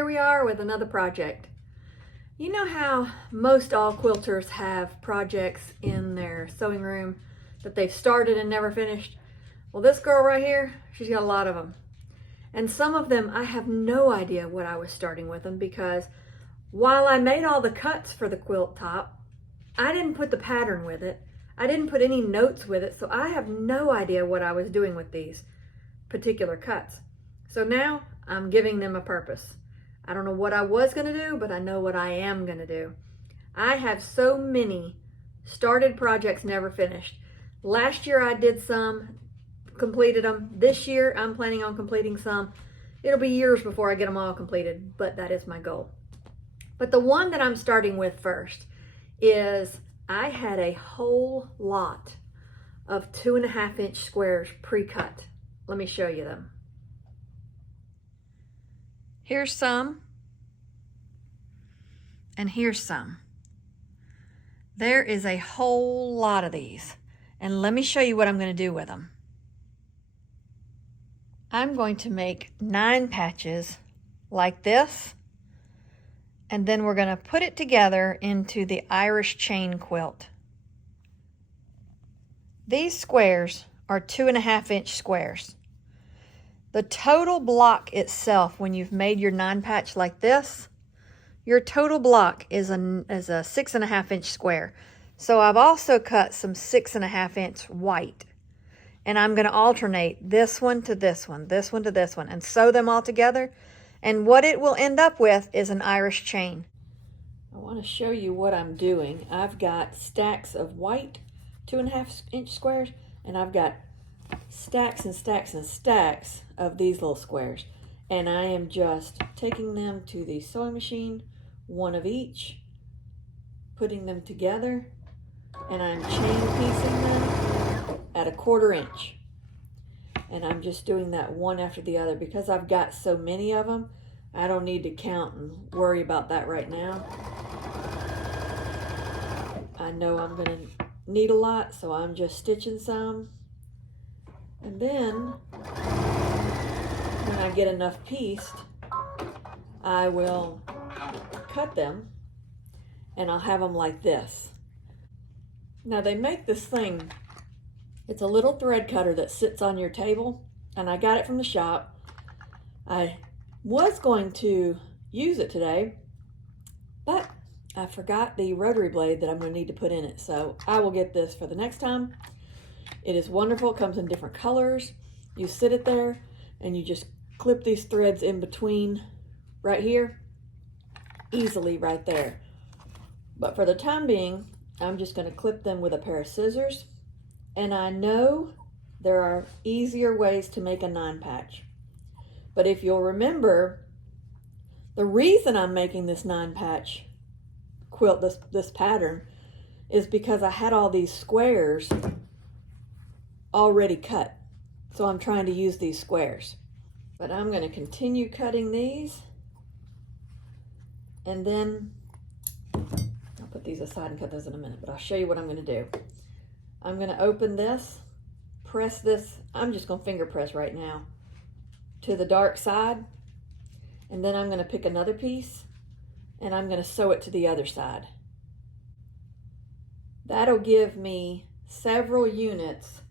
here we are with another project. You know how most all quilters have projects in their sewing room that they've started and never finished? Well, this girl right here, she's got a lot of them. And some of them, I have no idea what I was starting with them, because while I made all the cuts for the quilt top, I didn't put the pattern with it. I didn't put any notes with it, so I have no idea what I was doing with these particular cuts. So now I'm giving them a purpose. I don't know what I was gonna do, but I know what I am gonna do. I have so many started projects never finished. Last year I did some, completed them. This year I'm planning on completing some. It'll be years before I get them all completed, but that is my goal. But the one that I'm starting with first is I had a whole lot of 2.5 inch squares pre-cut. Let me show you them. Here's some, and here's some. There is a whole lot of these, and let me show you what I'm going to do with them. I'm going to make 9 patches like this, and then we're going to put it together into the Irish chain quilt. These squares are 2.5 inch squares. The total block itself, when you've made your 9 patch like this, your total block is a 6.5 inch square. So I've also cut some 6.5 inch white. And I'm going to alternate this one to this one, this one to this one, and sew them all together. And what it will end up with is an Irish chain. I want to show you what I'm doing. I've got stacks of white 2.5 inch squares, and I've got stacks and stacks and stacks of these little squares. And I am just taking them to the sewing machine, one of each, putting them together, and I'm chain piecing them at 1/4 inch. And I'm just doing that one after the other because I've got so many of them. I don't need to count and worry about that right now. I know I'm gonna need a lot, so I'm just stitching some. And then when I get enough pieced, I will cut them, and I'll have them like this. Now they make this thing, it's a little thread cutter that sits on your table, and I got it from the shop. I was going to use it today, but I forgot the rotary blade that I'm going to need to put in it, so I will get this for the next time. It is wonderful. It comes in different colors. You sit it there and you just clip these threads in between right here, easily right there. But for the time being, I'm just going to clip them with a pair of scissors. And I know there are easier ways to make a 9 patch. But if you'll remember, the reason I'm making this 9 patch quilt, this pattern, is because I had all these squares already cut. So I'm trying to use these squares. But I'm going to continue cutting these. And then I'll put these aside and cut those in a minute, but I'll show you what I'm going to do. I'm going to open this, press this, I'm just going to finger press right now, to the dark side. And then I'm going to pick another piece and I'm going to sew it to the other side. That'll give me several units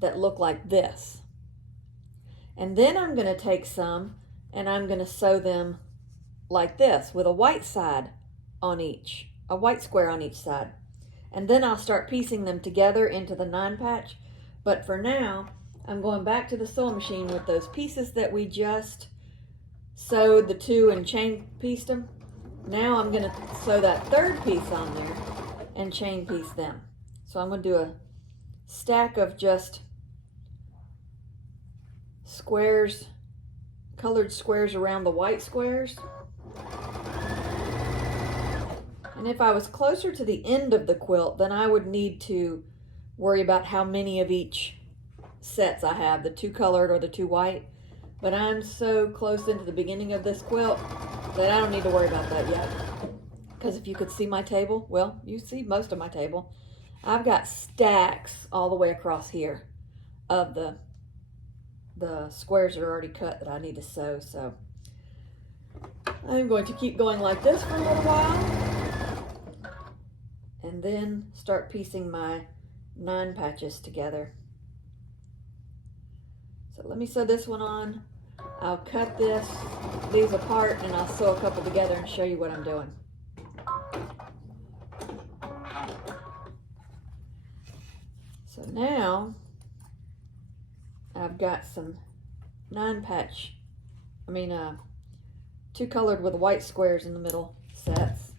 that look like this. And then I'm going to take some and I'm going to sew them like this with a white side on each, a white square on each side. And then I'll start piecing them together into the 9 patch. But for now, I'm going back to the sewing machine with those pieces that we just sewed the 2 and chain pieced them. Now I'm going to sew that 3rd piece on there and chain piece them. So I'm going to do a stack of just squares, colored squares around the white squares. And if I was closer to the end of the quilt, then I would need to worry about how many of each sets I have, the 2 colored or the 2 white. But I'm so close into the beginning of this quilt that I don't need to worry about that yet. Because if you could see my table, well, you see most of my table. I've got stacks all the way across here of the squares are already cut that I need to sew. So I'm going to keep going like this for a little while and then start piecing my 9 patches together. So let me sew this one on. I'll cut these apart, and I'll sew a couple together and show you what I'm doing. So now I've got some 2 colored with white squares in the middle sets.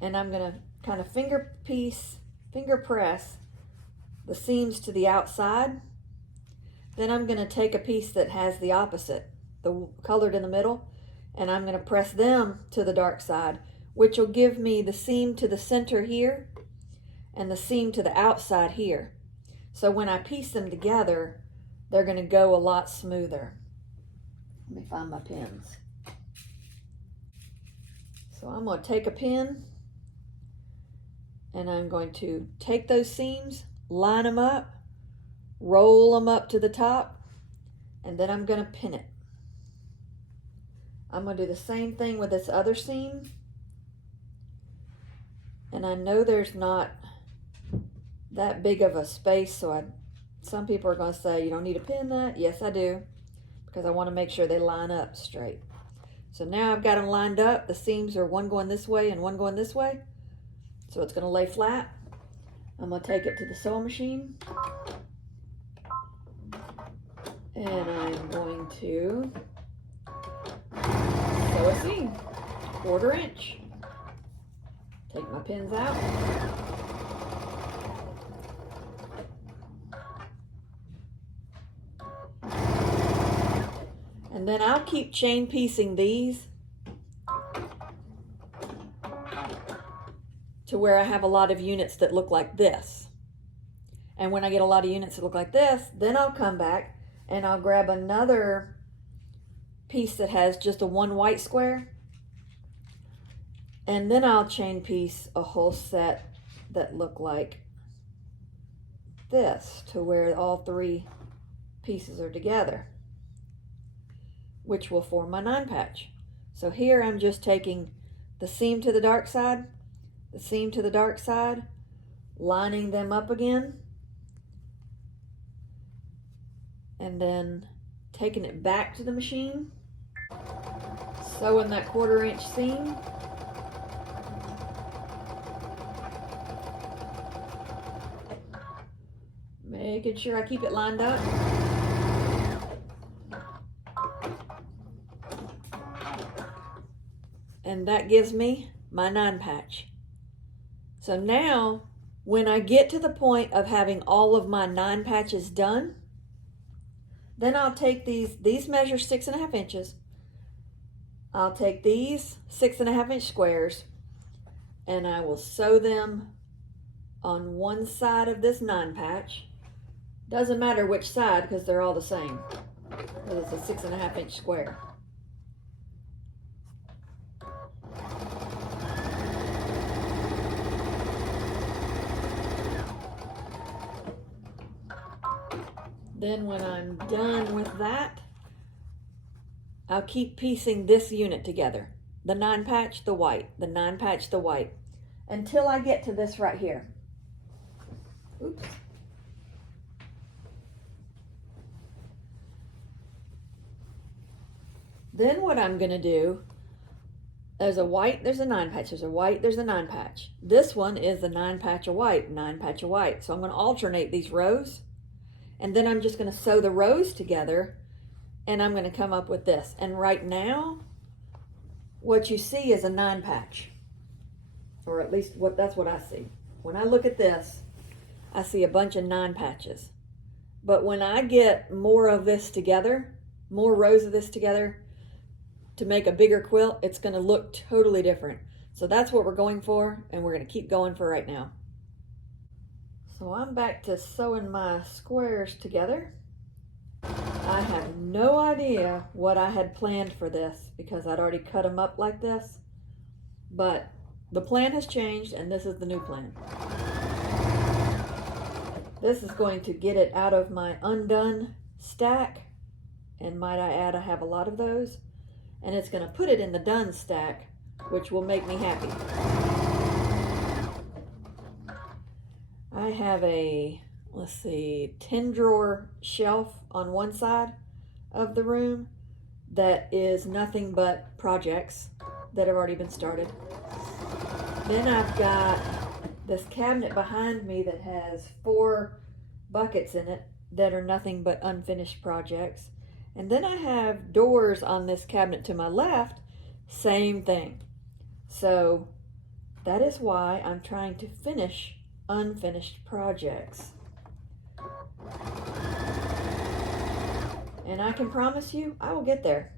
And I'm gonna kind of finger press the seams to the outside. Then I'm gonna take a piece that has the opposite, the colored in the middle, and I'm gonna press them to the dark side, which will give me the seam to the center here and the seam to the outside here. So when I piece them together, they're gonna go a lot smoother. Let me find my pins. So I'm going to take a pin and I'm going to take those seams, line them up, roll them up to the top, and then I'm going to pin it. I'm going to do the same thing with this other seam. And I know there's not that big of a space, so some people are going to say, you don't need to pin that. Yes, I do, because I want to make sure they line up straight. So now I've got them lined up. The seams are one going this way and one going this way. So it's going to lay flat. I'm going to take it to the sewing machine. And I'm going to sew a seam, 1/4 inch. Take my pins out. And then I'll keep chain piecing these to where I have a lot of units that look like this. And when I get a lot of units that look like this, then I'll come back and I'll grab another piece that has just a 1 white square. And then I'll chain piece a whole set that look like this to where all 3 pieces are together, which will form my 9 patch. So here I'm just taking the seam to the dark side, the seam to the dark side, lining them up again, and then taking it back to the machine, sewing that 1/4 inch seam, making sure I keep it lined up. And that gives me my 9 patch. So now, when I get to the point of having all of my 9 patches done, then I'll take these measure 6.5 inches. I'll take these 6.5 inch squares and I will sew them on one side of this 9 patch. Doesn't matter which side because they're all the same, because it's a 6.5 inch square. Then when I'm done with that, I'll keep piecing this unit together. The 9 patch, the white, the 9 patch, the white, until I get to this right here. Oops. Then what I'm gonna do, there's a white, there's a 9 patch, there's a white, there's a 9 patch. This one is the 9 patch of white, 9 patch of white. So I'm gonna alternate these rows. And then I'm just going to sew the rows together and I'm going to come up with this. And right now, what you see is a 9 patch, or at least that's what I see. When I look at this, I see a bunch of 9 patches. But when I get more of this together, more rows of this together to make a bigger quilt, it's going to look totally different. So that's what we're going for, and we're going to keep going for right now. So I'm back to sewing my squares together. I have no idea what I had planned for this because I'd already cut them up like this, but the plan has changed and this is the new plan. This is going to get it out of my undone stack, and might I add, I have a lot of those, and it's going to put it in the done stack, which will make me happy. I have a, let's see, 10 drawer shelf on one side of the room that is nothing but projects that have already been started. Then I've got this cabinet behind me that has 4 buckets in it that are nothing but unfinished projects. And then I have doors on this cabinet to my left, same thing. So that is why I'm trying to finish unfinished projects. And I can promise you, I will get there.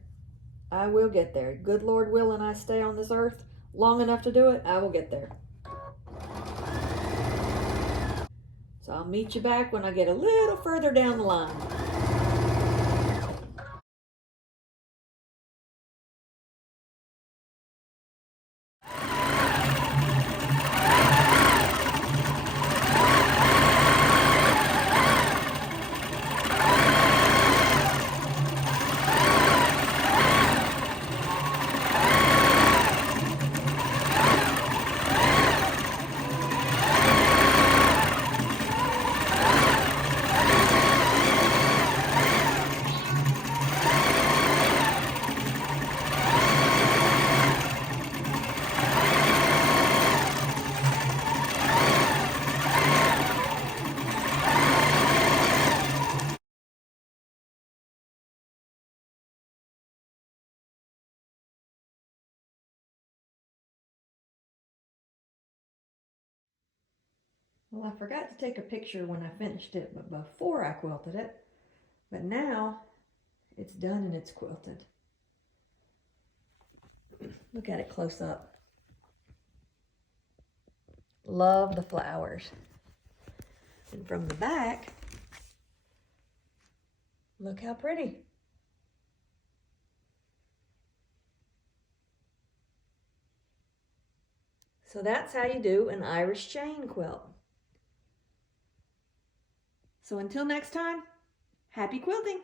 I will get there. Good Lord willing, I stay on this earth long enough to do it, I will get there. So I'll meet you back when I get a little further down the line. Well, I forgot to take a picture when I finished it, but before I quilted it. But now it's done and it's quilted. Look at it close up. Love the flowers. And from the back, look how pretty. So that's how you do an Irish chain quilt. So until next time, happy quilting!